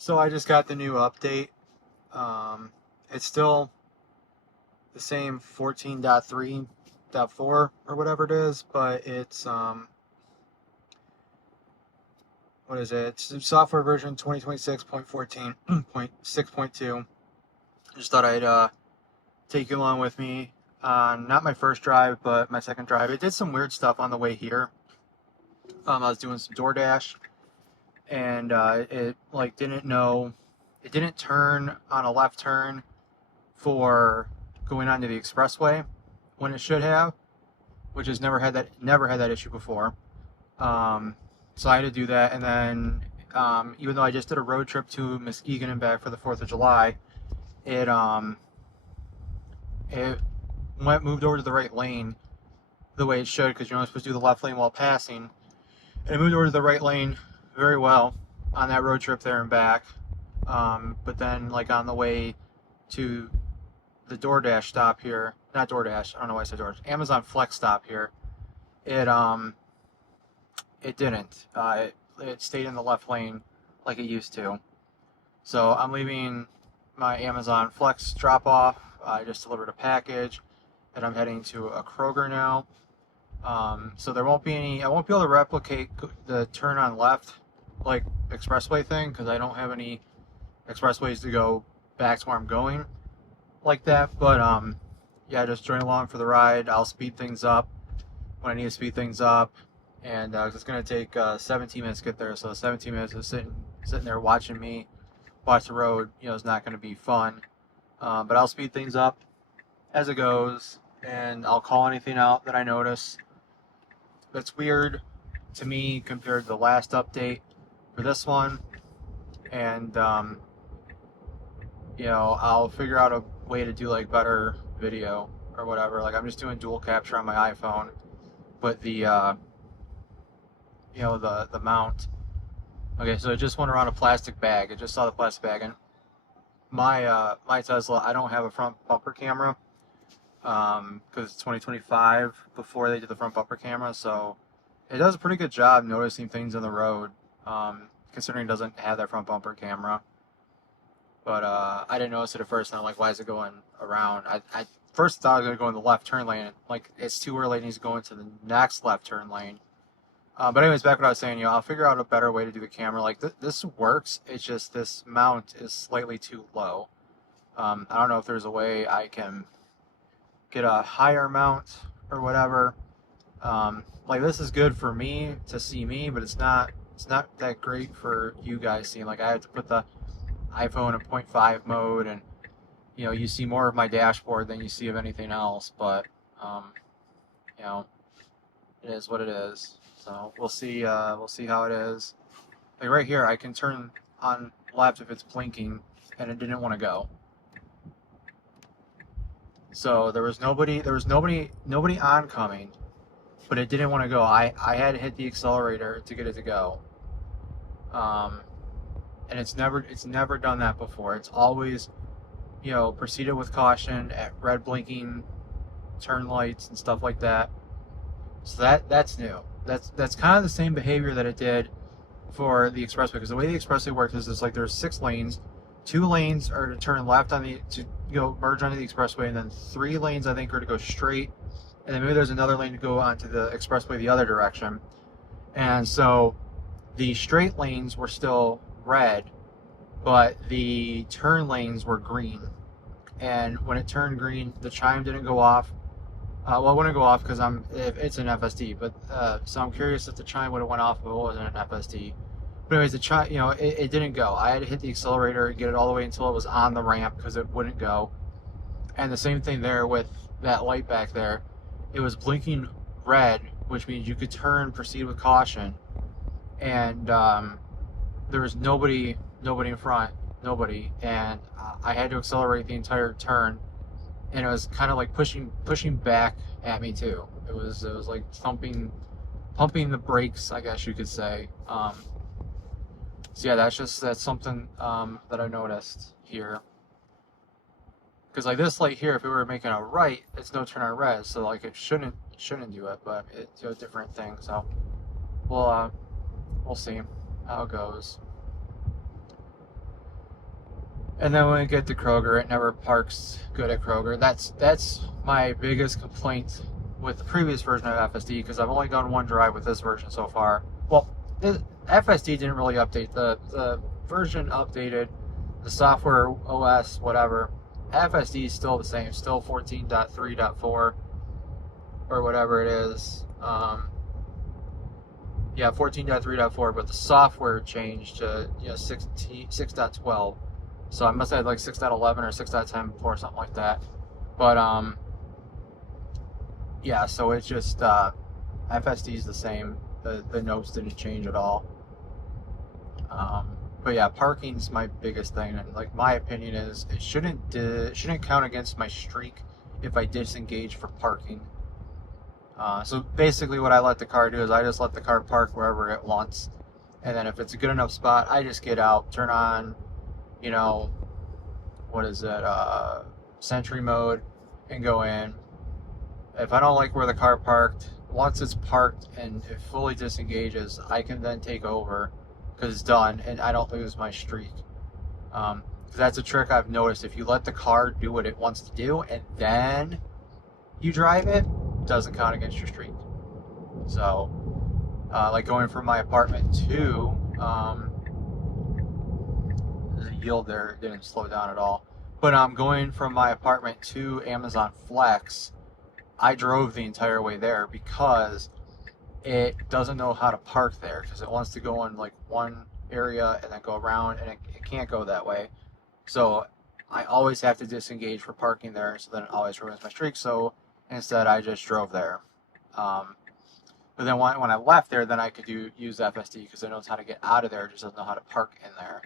So I just got the new update. It's still the same 14.3.4 or whatever it is, but it's what is it? It's software version 2026.14.6.2. Just thought I'd take you along with me on not my first drive, but my second drive. It did some weird stuff on the way here. I was doing some DoorDash, and it like didn't know, it didn't turn on a left turn for going onto the expressway when it should have, which has never had that issue before. Um, so I had to do that, and then even though I just did a road trip to Muskegon and back for the 4th of July, it it moved over to the right lane the way it should, because you're only supposed to do the left lane while passing. And it moved over to the right lane very well on that road trip there and back. But then like on the way to the DoorDash stop here, not DoorDash, I don't know why I said DoorDash, Amazon Flex stop here, it it didn't. It stayed in the left lane like it used to. So I'm leaving my Amazon Flex drop off. I just delivered a package, and I'm heading to a Kroger now. So there won't be any. I won't be able to replicate the turn on left like expressway thing because I don't have any expressways to go back to where I'm going like that. But yeah, just join along for the ride. I'll speed things up when I need to speed things up, and it's going to take 17 minutes to get there. So 17 minutes of sitting there watching me watch the road, is not going to be fun. But I'll speed things up as it goes, and I'll call anything out that I notice that's weird to me compared to the last update for this one, and I'll figure out a way to do like better video or whatever. Like I'm just doing dual capture on my iPhone, but the mount. Okay, so it just went around a plastic bag. It just saw the plastic bag, and my Tesla, I don't have a front bumper camera because it's 2025 before they did the front bumper camera, so it does a pretty good job noticing things on the road, considering it doesn't have that front bumper camera. But I didn't notice it at first, and I'm like, why is it going around? I first thought I was going to go in the left turn lane. Like, it's too early, it needs to go into the next left turn lane. But anyways, back what I was saying, I'll figure out a better way to do the camera. Like, this works, it's just this mount is slightly too low. I don't know if there's a way I can get a higher mount or whatever. Like, this is good for me to see me, but it's not that great for you guys seeing. Like, I have to put the iPhone in 0.5 mode, and you see more of my dashboard than you see of anything else. But you know, it is what it is. So we'll see how it is. Like right here, I can turn on left if it's blinking, and it didn't want to go. So there was nobody oncoming, but it didn't want to go. I had to hit the accelerator to get it to go. And it's never done that before. It's always, proceeded with caution at red blinking turn lights and stuff like that. So that's new. That's kind of the same behavior that it did for the expressway, because the way the expressway works is like there's 6 lanes. 2 lanes are to turn left to merge onto the expressway, and then 3 lanes I think are to go straight, and then maybe there's another lane to go onto the expressway the other direction. And so the straight lanes were still red, but the turn lanes were green. And when it turned green, the chime didn't go off. Well, it wouldn't go off because it's an FSD, but so I'm curious if the chime would have went off if it wasn't an FSD. But anyways, the chime, it didn't go. I had to hit the accelerator and get it all the way until it was on the ramp because it wouldn't go. And the same thing there with that light back there. It was blinking red, which means you could turn, proceed with caution, and there was nobody in front, and I had to accelerate the entire turn. And it was kind of like pushing back at me too. It was like pumping the brakes, I guess you could say. So yeah, that's something that I noticed here. Because like this light here, if we were making a right, it's no turn on red, so like it shouldn't do it, but it's a different thing. So we'll see how it goes. And then when we get to Kroger, it never parks good at Kroger. That's my biggest complaint with the previous version of FSD, because I've only done one drive with this version so far. Well, the FSD didn't really update. The version updated, the software OS, whatever. FSD is still the same, still 14.3.4 or whatever it is. Yeah, 14.3.4, but the software changed to 6.12. So I must have had like 6.11 or 6.10 before, something like that. But yeah, so it's just FSD is the same. The notes didn't change at all. But yeah, parking's my biggest thing, and like my opinion is it shouldn't count against my streak if I disengage for parking. So basically, what I let the car do is I just let the car park wherever it wants, and then if it's a good enough spot, I just get out, turn on, what is it, Sentry mode, and go in. If I don't like where the car parked, once it's parked and it fully disengages, I can then take over because it's done and I don't lose my streak. That's a trick I've noticed. If you let the car do what it wants to do and then you drive it, doesn't count against your streak. So, like going from my apartment to the yield there didn't slow down at all. But going from my apartment to Amazon Flex, I drove the entire way there because it doesn't know how to park there, because it wants to go in like one area and then go around, and it can't go that way. So I always have to disengage for parking there, so then it always ruins my streak. So instead, I just drove there. But then when I left there, then I could use FSD because it knows how to get out of there, it just doesn't know how to park in there.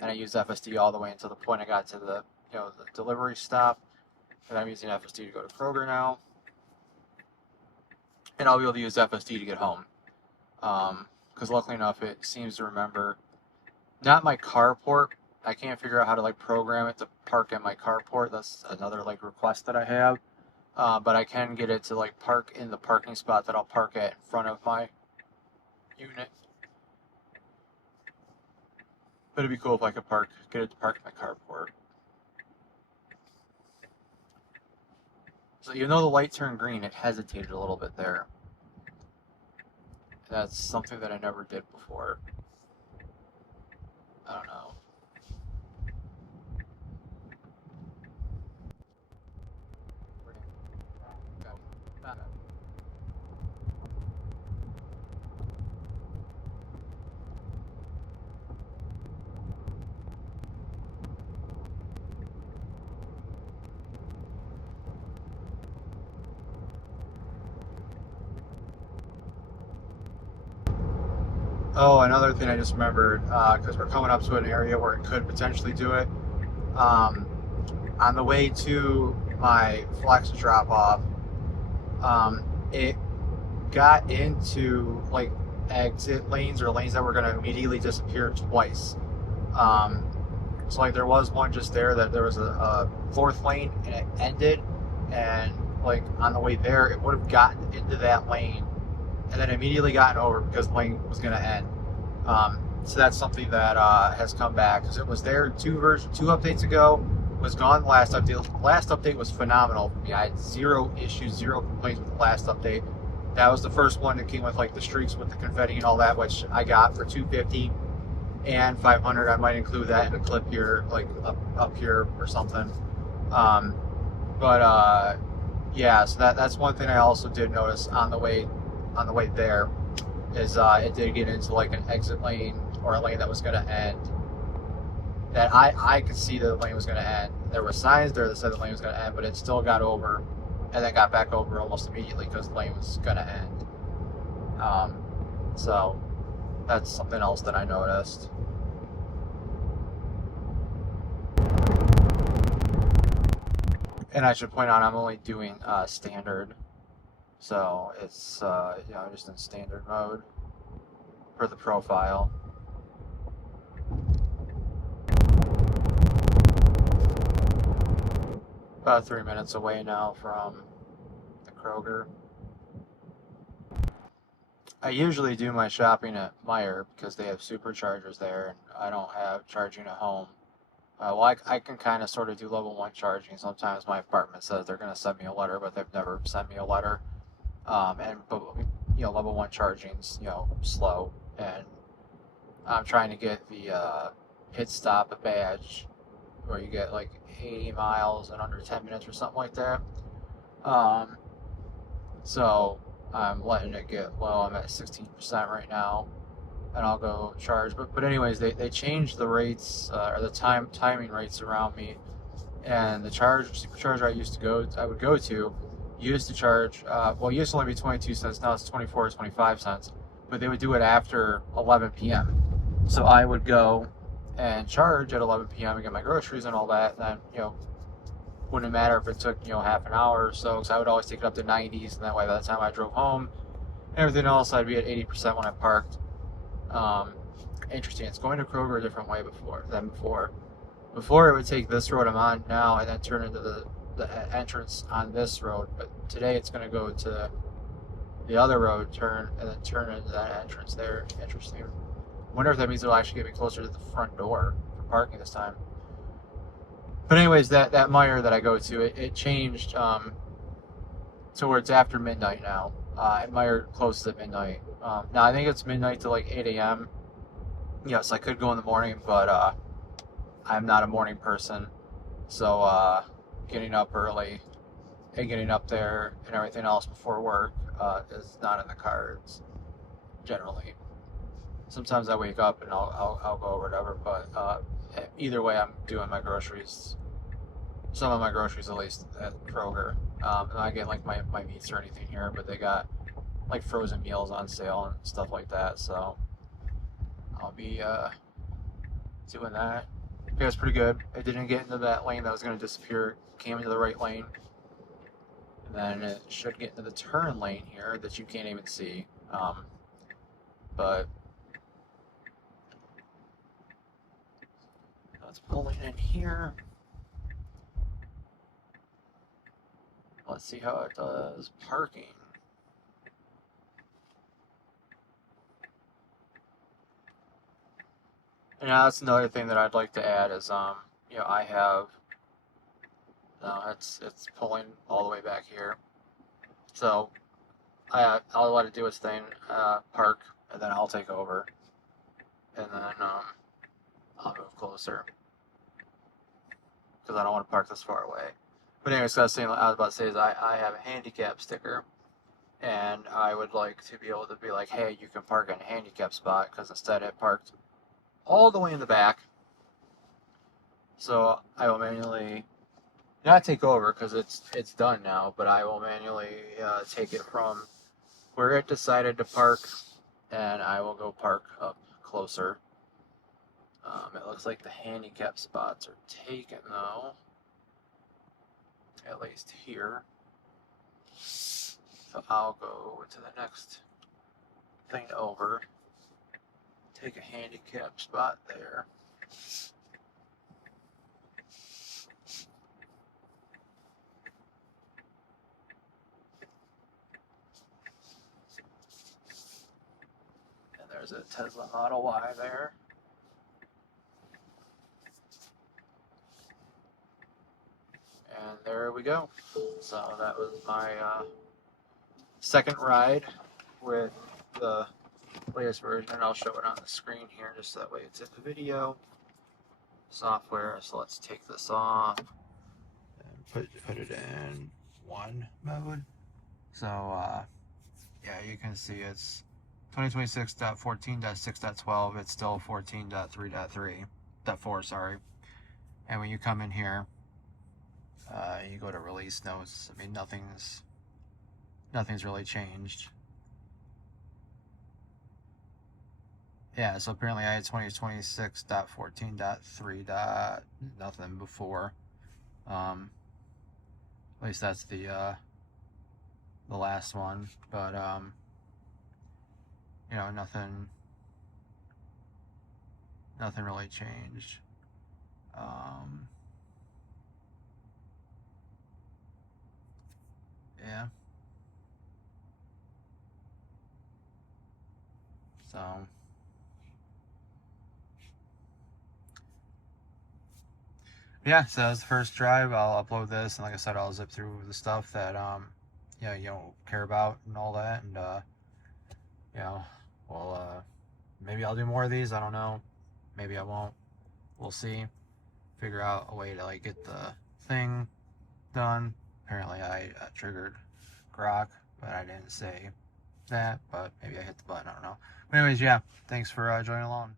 And I used FSD all the way until the point I got to the the delivery stop. And I'm using FSD to go to Kroger now. And I'll be able to use FSD to get home. Because luckily enough, it seems to remember not my carport. I can't figure out how to like program it to park at my carport. That's another like request that I have. But I can get it to like park in the parking spot that I'll park at in front of my unit. But it'd be cool if I could get it to park at my carport. So even though the light turned green, it hesitated a little bit there. That's something that I never did before. I don't know. Oh, another thing I just remembered, because we're coming up to an area where it could potentially do it. Um, on the way to my flex drop off, it got into like exit lanes or lanes that were going to immediately disappear twice. So like there was one just there that there was a fourth lane and it ended, and like on the way there it would have gotten into that lane and then immediately gotten over because the lane was going to end. So that's something that has come back, because it was there two updates ago, was gone the last update. The last update was phenomenal for me. I had zero issues, zero complaints with the last update. That was the first one that came with like the streaks with the confetti and all that, which I got for 250 and 500. I might include that in a clip here, like up here or something. Yeah, so that's one thing I also did notice on the way there, is it did get into like an exit lane or a lane that was going to end. That I could see that the lane was going to end. There were signs there that said the lane was going to end, but it still got over and then got back over almost immediately because the lane was going to end. So that's something else that I noticed. And I should point out I'm only doing standard, so it's just in standard mode for the profile. About 3 minutes away now from the Kroger. I usually do my shopping at Meijer because they have superchargers there, and I don't have charging at home. Well, I can kind of sort of do level 1 charging. Sometimes my apartment says they're going to send me a letter, but they've never sent me a letter. But level 1 charging's slow, and I'm trying to get the pit stop badge where you get like 80 miles in under 10 minutes or something like that. Um, so I'm letting it get low. I'm at 16% right now, and I'll go charge. But anyways, they changed the rates or the timing rates around me, and the supercharger I would go to used to charge. Well, it used to only be 22 cents. Now it's 24 or 25 cents. But they would do it after 11 p.m. So I would go and charge at 11 p.m. and get my groceries and all that. And then wouldn't matter if it took half an hour or so, because I would always take it up to 90s, and that way by the time I drove home, everything else I'd be at 80% when I parked. Um, Interesting. It's going to Kroger a different way than before. Before it would take this road I'm on now and then turn into the entrance on this road, but today it's going to go to the other road, turn into that entrance there. Interesting. I wonder if that means it'll actually get me closer to the front door for parking this time. But anyways, that Meijer that I go to, it changed towards after midnight now. Meijer closes at midnight. Now I think it's midnight to like 8 a.m. Yes, I could go in the morning, but I'm not a morning person. So getting up early and getting up there and everything else before work is not in the cards generally. Sometimes I wake up and I'll go or whatever, but either way, I'm doing my groceries. Some of my groceries, at least, at Kroger. And I get like my meats or anything here, but they got like frozen meals on sale and stuff like that. So I'll be doing that. It was pretty good. It didn't get into that lane that was going to disappear. Came into the right lane. And then it should get into the turn lane here that you can't even see. But let's pull it in here. Let's see how it does parking. And now that's another thing that I'd like to add is I have it's pulling all the way back here. So I'll let it do its thing, park, and then I'll take over, and then I'll move closer because I don't want to park this far away. But anyways, I was about to say is I have a handicap sticker, and I would like to be able to be like, hey, you can park in a handicap spot, because instead it parked all the way in the back. So I will manually not take over because it's done now, but I will manually take it from where it decided to park, and I will go park up closer. It looks like the handicap spots are taken though, at least here. So I'll go to the next thing over, take a handicap spot there. And there's a Tesla Model Y there. And there we go. So that was my second ride with the latest version. I'll show it on the screen here just so that way it's in the video software. So let's take this off and put it in one mode. So yeah, you can see it's 2026.14.6.12. It's still 14.3.3.4, sorry. And when you come in here, you go to release notes. I mean, nothing's really changed. Yeah, so apparently I had 2026.14.3. Nothing before. At least that's the last one. But nothing really changed. Yeah. So Yeah, so that's the first drive. I'll upload this, and like I said, I'll zip through the stuff that yeah, you don't care about and all that, and you know, well, maybe I'll do more of these. I don't know. Maybe I won't. We'll see. Figure out a way to like get the thing done. Apparently, I triggered Grok, but I didn't say that. But maybe I hit the button. I don't know. But anyways, yeah. Thanks for joining along.